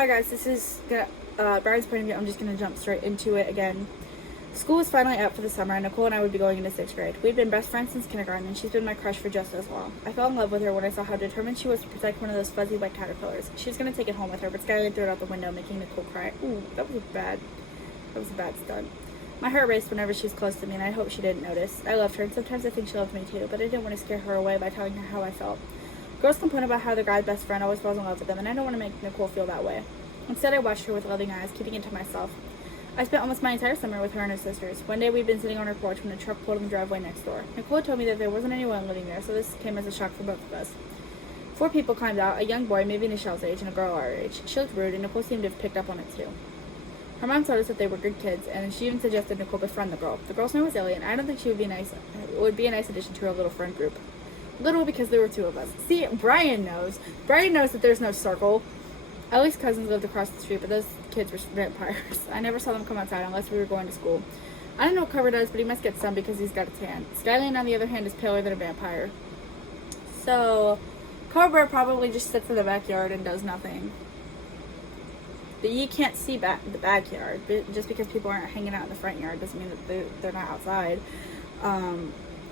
Hi guys, this is Bryan's point of view. I'm just gonna jump straight into it again. School was finally out for the summer, and Nicole and I would be going into 6th grade. We'd been best friends since kindergarten, and she's been my crush for just as long. I fell in love with her when I saw how determined she was to protect one of those fuzzy white caterpillars. She was gonna take it home with her, but Skylar threw it out the window, making Nicole cry. Ooh, that was a bad stunt. My heart raced whenever she was close to me, and I hoped she didn't notice. I loved her, and sometimes I think she loved me too, but I didn't want to scare her away by telling her how I felt. Girls complain about how their guy's best friend always falls in love with them, and I don't want to make Nicole feel that way. Instead, I watched her with loving eyes, keeping it to myself. I spent almost my entire summer with her and her sisters. One day, we'd been sitting on her porch when a truck pulled in the driveway next door. Nicole had told me that there wasn't anyone living there, so this came as a shock for both of us. 4 people climbed out, a young boy, maybe Nichelle's age, and a girl our age. She looked rude, and Nicole seemed to have picked up on it too. Her mom told us that they were good kids, and she even suggested Nicole befriend the girl. The girl's name was Ellie, and I don't think she would be a nice addition to her little friend group. Little because there were 2 of us. See, Bryan knows. Bryan knows that there's no circle. Ellie's cousins lived across the street, but those kids were vampires. I never saw them come outside unless we were going to school. I don't know what Cobra does, but he must get some because he's got a tan. Skyline, on the other hand, is paler than a vampire. So, Cobra probably just sits in the backyard and does nothing. But you can't see the backyard. But just because people aren't hanging out in the front yard doesn't mean that they're not outside.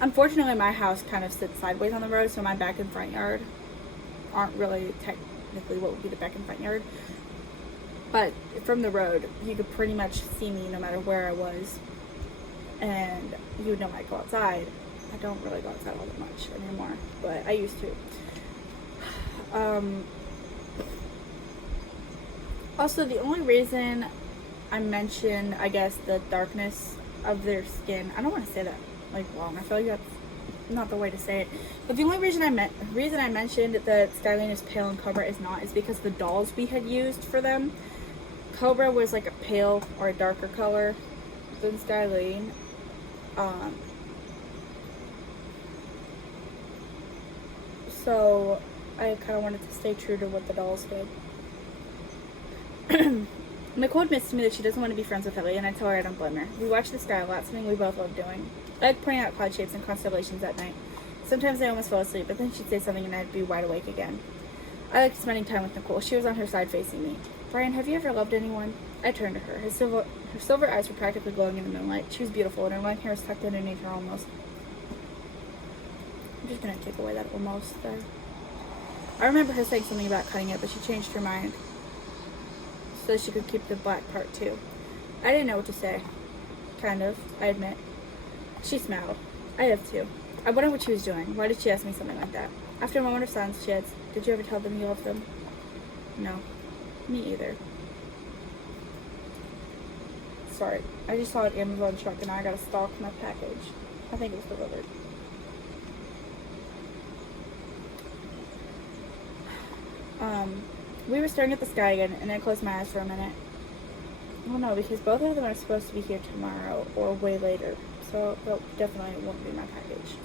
Unfortunately, my house kind of sits sideways on the road, so my back and front yard aren't really technically what would be the back and front yard. But from the road, you could pretty much see me no matter where I was. And you would know I go outside. I don't really go outside all that much anymore, but I used to. Also, the only reason I mentioned, I guess, the darkness of their skin, I don't want to say that wrong. I feel like that's not the way to say it. But the only reason I mentioned that Skyline is pale and Cobra is not is because the dolls we had used for them, Cobra was like a pale or a darker color than Skyline. So I kind of wanted to stay true to what the dolls did. Nicole admits to me that she doesn't want to be friends with Ellie, and I tell her I don't blame her. We watch the sky a lot, something we both love doing. I like pointing out cloud shapes and constellations at night. Sometimes I almost fell asleep, but then she'd say something and I'd be wide awake again. I liked spending time with Nicole. She was on her side facing me. Bryan, have you ever loved anyone? I turned to her. Her silver eyes were practically glowing in the moonlight. She was beautiful, and her long hair was tucked underneath her almost. I'm just going to take away that almost there. I remember her saying something about cutting it, but she changed her mind so she could keep the black part too. I didn't know what to say. Kind of, I admit. She smiled. I have too. I wondered what she was doing. Why did she ask me something like that? After a moment of silence, she asked, "Did you ever tell them you loved them?" No. Me either. Sorry. I just saw an Amazon truck and now I gotta stalk my package. I think it was delivered. We were staring at the sky again, and I closed my eyes for a minute. Well, no, because both of them are supposed to be here tomorrow or way later, so that definitely won't be my package.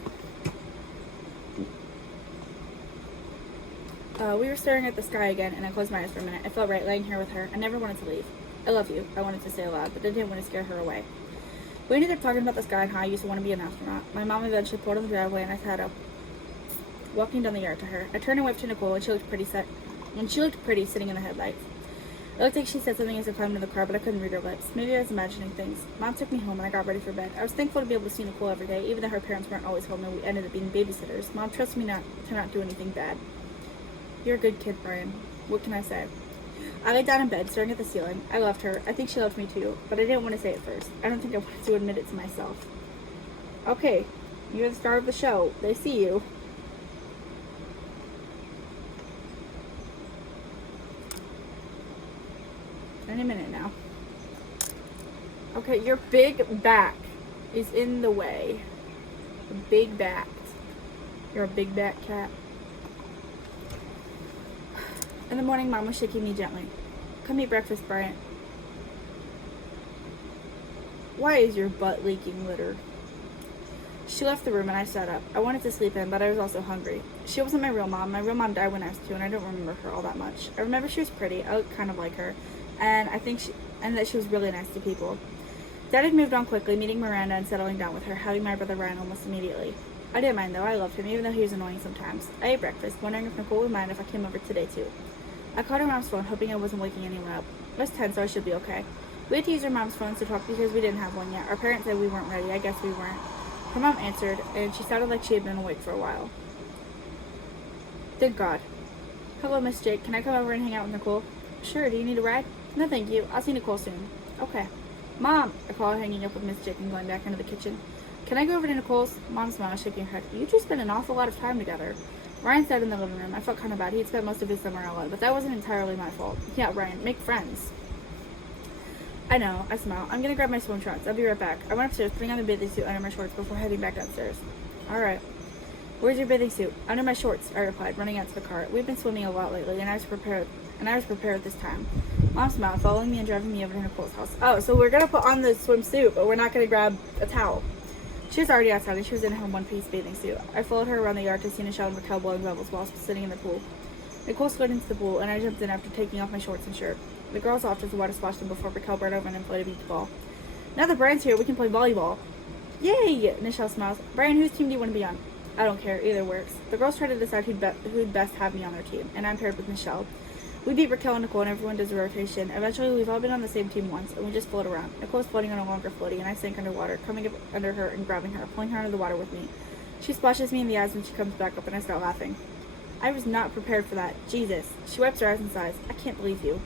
We were staring at the sky again, and I closed my eyes for a minute. I felt right laying here with her. I never wanted to leave. I love you, I wanted to say aloud, but I didn't want to scare her away. We ended up talking about the sky and how I used to want to be an astronaut. My mom eventually pulled on the driveway, and I sat up, walking down the yard to her. I turned and waved to Nicole, and she looked pretty sitting in the headlights. It looked like she said something as I climbed into the car, but I couldn't read her lips. Maybe I was imagining things. Mom took me home, and I got ready for bed. I was thankful to be able to see Nicole every day, even though her parents weren't always home, and we ended up being babysitters. Mom trusted me to not do anything bad. You're a good kid, Bryan. What can I say? I lay down in bed, staring at the ceiling. I loved her. I think she loved me too, but I didn't want to say it first. I don't think I wanted to admit it to myself. Okay, you're the star of the show. They see you. Any minute now. Okay, your big back is in the way. The big back. You're a big back cat. In the morning, Mom was shaking me gently. Come eat breakfast, Bryan. Why is your butt leaking litter? She left the room and I sat up. I wanted to sleep in, but I was also hungry. She wasn't my real mom. My real mom died when I was 2, and I don't remember her all that much. I remember she was pretty. I looked kind of like her. And that she was really nice to people. Dad had moved on quickly, meeting Miranda and settling down with her, having my brother Ryan almost immediately. I didn't mind though. I loved him, even though he was annoying sometimes. I ate breakfast, wondering if Nicole would mind if I came over today too. I called her mom's phone, hoping I wasn't waking anyone up. It was 10, so I should be okay. We had to use our mom's phones to talk because we didn't have one yet. Our parents said we weren't ready. I guess we weren't. Her mom answered, and she sounded like she had been awake for a while. Thank God. Hello, Miss Jake. Can I come over and hang out with Nicole? Sure. Do you need a ride? No, thank you. I'll see Nicole soon. Okay. Mom! I called, hanging up with Miss Jake and going back into the kitchen. Can I go over to Nicole's? Mom smiled, shaking her head. You two spend an awful lot of time together. Ryan sat in the living room. I felt kind of bad. He had spent most of his summer alone, but that wasn't entirely my fault. Yeah, Ryan, make friends. I know. I smiled. I'm gonna grab my swim trunks. I'll be right back. I went upstairs, putting on the bathing suit under my shorts before heading back downstairs. Alright. Where's your bathing suit? Under my shorts, I replied, running out to the car. We've been swimming a lot lately, and I was prepared this time. Mom smiled, following me and driving me over to Nicole's house. Oh, so we're gonna put on the swimsuit, but we're not gonna grab a towel. She was already outside, and she was in her one-piece bathing suit. I followed her around the yard to see Nichelle and Raquel blowing bubbles while sitting in the pool. Nicole slid into the pool, and I jumped in after taking off my shorts and shirt. The girls laughed as the water splashed them before Raquel brought over an inflated beach ball. Now that Brian's here, we can play volleyball. Yay! Nichelle smiles. Brian, whose team do you want to be on? I don't care. Either works. The girls try to decide who'd best have me on their team, and I'm paired with Nichelle. We beat Raquel and Nicole, and everyone does a rotation. Eventually, we've all been on the same team once, and we just float around. Nicole's floating on a longer floaty, and I sink underwater, coming up under her and grabbing her, pulling her under the water with me. She splashes me in the eyes when she comes back up, and I start laughing. I was not prepared for that. Jesus. She wipes her eyes and sighs. I can't believe you.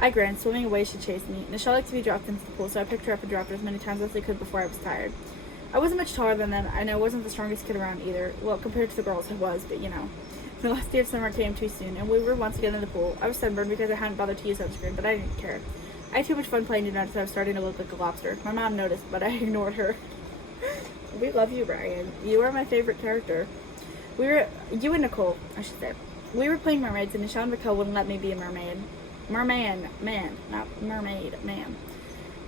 I grinned, swimming away she chased me. Nichelle liked to be dropped into the pool, so I picked her up and dropped her as many times as I could before I was tired. I wasn't much taller than them, and I wasn't the strongest kid around either. Well, compared to the girls, I was, but you know. The last day of summer came too soon, and we were once again in the pool. I was sunburned because I hadn't bothered to use sunscreen, but I didn't care. I had too much fun playing to notice I was starting to look like a lobster. My mom noticed, but I ignored her. We love you, Bryan. You are my favorite character. You and Nicole, I should say. We were playing mermaids, and Nichelle and Raquel wouldn't let me be a mermaid. Man, not mermaid, man.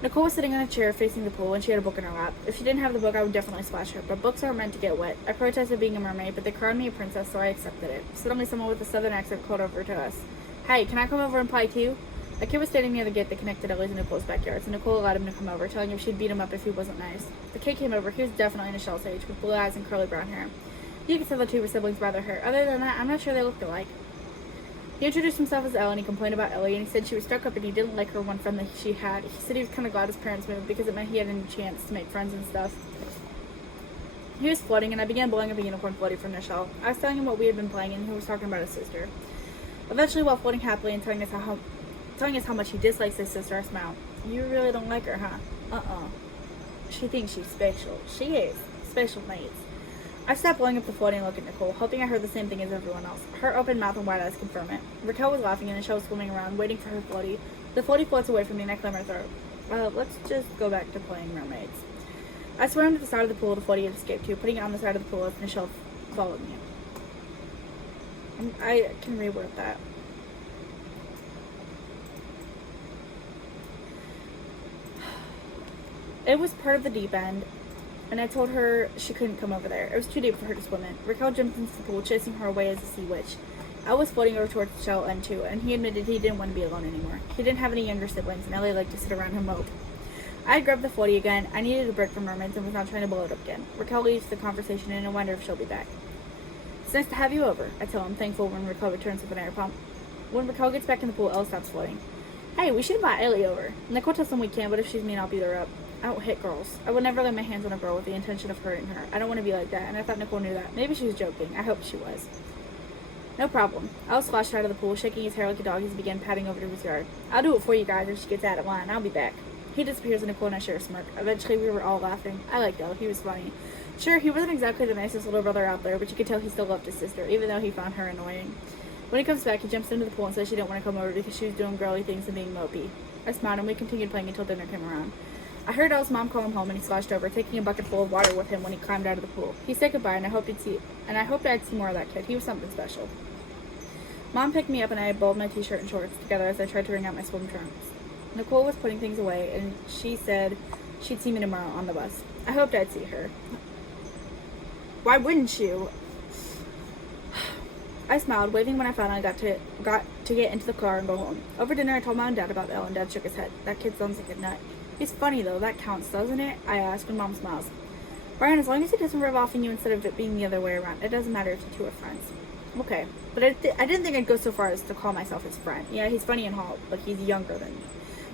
Nicole was sitting on a chair facing the pool, and she had a book in her lap. If she didn't have the book, I would definitely splash her, but books aren't meant to get wet. I protested being a mermaid, but they crowned me a princess, so I accepted it. Suddenly, someone with a southern accent called over to us. Hey, can I come over and play too? A kid was standing near the gate that connected Ellie's and Nicole's backyards, and Nicole allowed him to come over, telling him she'd beat him up if he wasn't nice. The kid came over. He was definitely Nichelle's age, with blue eyes and curly brown hair. You could tell the two were siblings by their hair. Other than that, I'm not sure they looked alike. He introduced himself as Elle, and he complained about Ellie, and he said she was stuck up and he didn't like her one friend that she had. He said he was kind of glad his parents moved because it meant he had a chance to make friends and stuff. He was floating, and I began blowing up a unicorn floaty from Nichelle. I was telling him what we had been playing, and he was talking about his sister. Eventually, while floating happily and telling us how much he dislikes his sister, I smiled. You really don't like her, huh? She thinks she's special. She is. Special needs. I stopped blowing up the floaty and looked at Nicole, hoping I heard the same thing as everyone else. Her open mouth and wide eyes confirm it. Raquel was laughing, and Nichelle was swimming around, waiting for her floaty. The floaty floats away from me, and I clear my throat. Let's just go back to playing mermaids. I swam to the side of the pool the floaty had escaped to, putting it on the side of the pool as Nichelle followed me. I can reword that. It was part of the deep end, and I told her she couldn't come over there. It was too deep for her to swim in. Raquel jumped into the pool, chasing her away as a sea witch. I was floating over towards the shell end too, and he admitted he didn't want to be alone anymore. He didn't have any younger siblings, and Ellie liked to sit around and mope. I grabbed the floaty again. I needed a break from mermaids and was not trying to blow it up again. Raquel leaves the conversation, and I wonder if she'll be back. It's nice to have you over, I tell him, thankful when Raquel returns with an air pump. When Raquel gets back in the pool, Elle stops floating. Hey, we should invite Ellie over. Nicole tells him we can, but if she's mean, I'll beat her up. I don't hit girls. I would never lay my hands on a girl with the intention of hurting her. I don't want to be like that, and I thought Nicole knew that. Maybe she was joking. I hope she was. No problem. I was splashed out of the pool, shaking his hair like a dog as he began padding over to his yard. I'll do it for you guys if she gets out of line. I'll be back. He disappears and Nicole and I share a smirk. Eventually, we were all laughing. I liked Elle. He was funny. Sure, he wasn't exactly the nicest little brother out there, but you could tell he still loved his sister, even though he found her annoying. When he comes back, he jumps into the pool and says she didn't want to come over because she was doing girly things and being mopey. I smiled, and we continued playing until dinner came around. I heard Elle's mom call him home, and he splashed over, taking a bucket full of water with him when he climbed out of the pool. He said goodbye, and I hoped I'd see more of that kid. He was something special. Mom picked me up, and I balled my t-shirt and shorts together as I tried to wring out my swim trunks. Nicole was putting things away, and she said she'd see me tomorrow on the bus. I hoped I'd see her. Why wouldn't you? I smiled, waving when I finally got to get into the car and go home. Over dinner, I told Mom and Dad about Elle, and Dad shook his head. That kid sounds like a nut. He's funny, though. That counts, doesn't it? I asked, and Mom smiles. Bryan, as long as he doesn't rub off on you instead of it being the other way around, it doesn't matter if you two are friends. Okay, but I didn't think I'd go so far as to call myself his friend. Yeah, he's funny and all, but he's younger than me.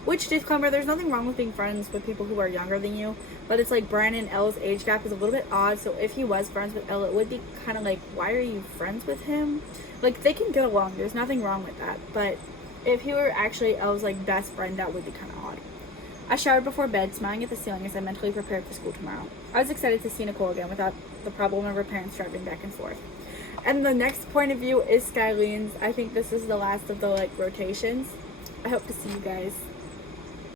Which, disclaimer, there's nothing wrong with being friends with people who are younger than you, but it's like Bryan and Elle's age gap is a little bit odd, so if he was friends with Elle, it would be kind of like, why are you friends with him? Like, they can get along, there's nothing wrong with that, but if he were actually Elle's, like, best friend, that would be kind of odd. I showered before bed, smiling at the ceiling as I mentally prepared for school tomorrow. I was excited to see Nicole again without the problem of her parents driving back and forth. And the next point of view is Skylene's. I think this is the last of the, like, rotations. I hope to see you guys